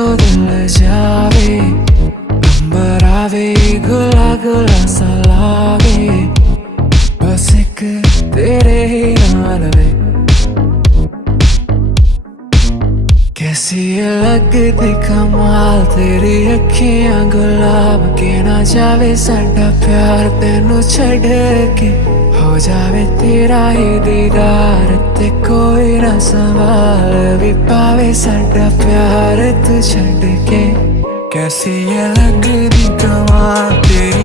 देखो दिल जावे, नंबर आवे गुला गुला सा लागे, बस एक तेरे ही नाल वे। कैसी है लगदी कमाल तेरी अखियां गुलाब के, ना जावे साडा प्यार तेनू छड़ के, हो जावे तेरा ही दीदार ते कोई ना संभाल भी पावे साडा प्यार तू छड़ के। कैसी है लगदी कमाल तेरी